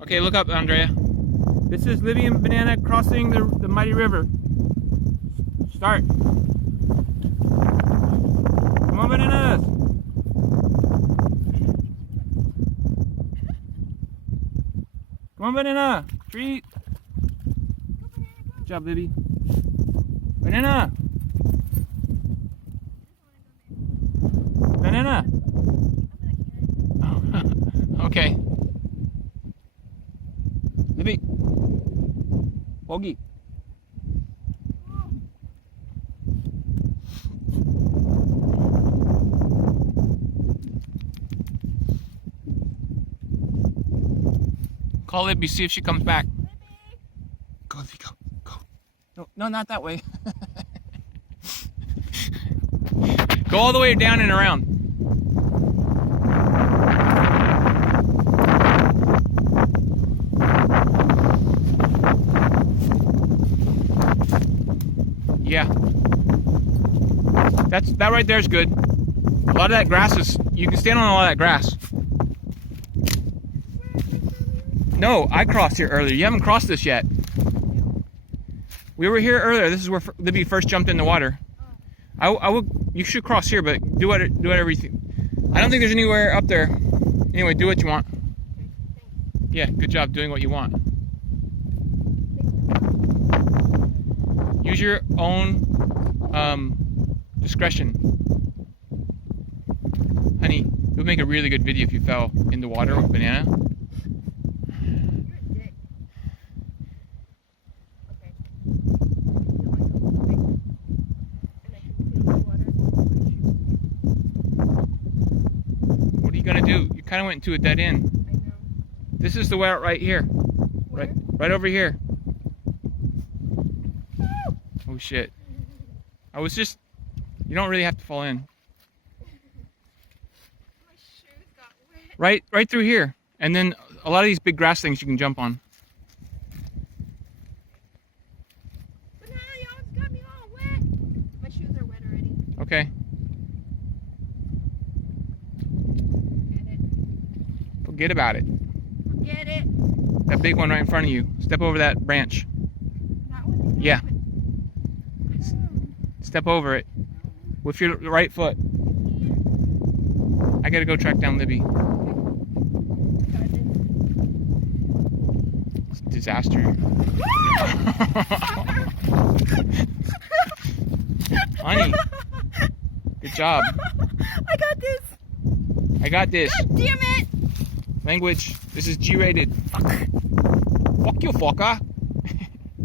Okay, look up, Andrea. This is Libi and Banana crossing the mighty river. Start. Come on, bananas. Come on, banana. Treat. Good job, Libi. Banana. Banana. Oh, okay. Libi. Bogey. Call Libby, see if she comes back. Libby. Go, Libby, go, go. No, not that way. Go all the way down and around. Yeah. That right there is good. A lot of that grass is, you can stand on a lot of that grass. No, I crossed here earlier. You haven't crossed this yet. We were here earlier. This is where Libby first jumped in the water. You should cross here, but do whatever you think. I don't think there's anywhere up there. Anyway, do what you want. Yeah, good job doing what you want. Use your own discretion. Honey, it would make a really good video if you fell in the water with Banana. What are you gonna do? You kind of went into a dead end. I know. This is the way out right here. Where? Right over here. Oh shit. I was just, you don't really have to fall in. My shoes got wet. Right through here. And then a lot of these big grass things you can jump on. But now you almost got me all wet. My shoes are wet already. Okay. Forget Forget it. about it. Forget it. That big one right in front of you. Step over that branch. That one? Yeah. Step over it with your right foot. I gotta go track down Libby. It's a disaster. Honey, good job. I got this. I got this. God damn it. Language. This is G-rated. Fuck you, fucker.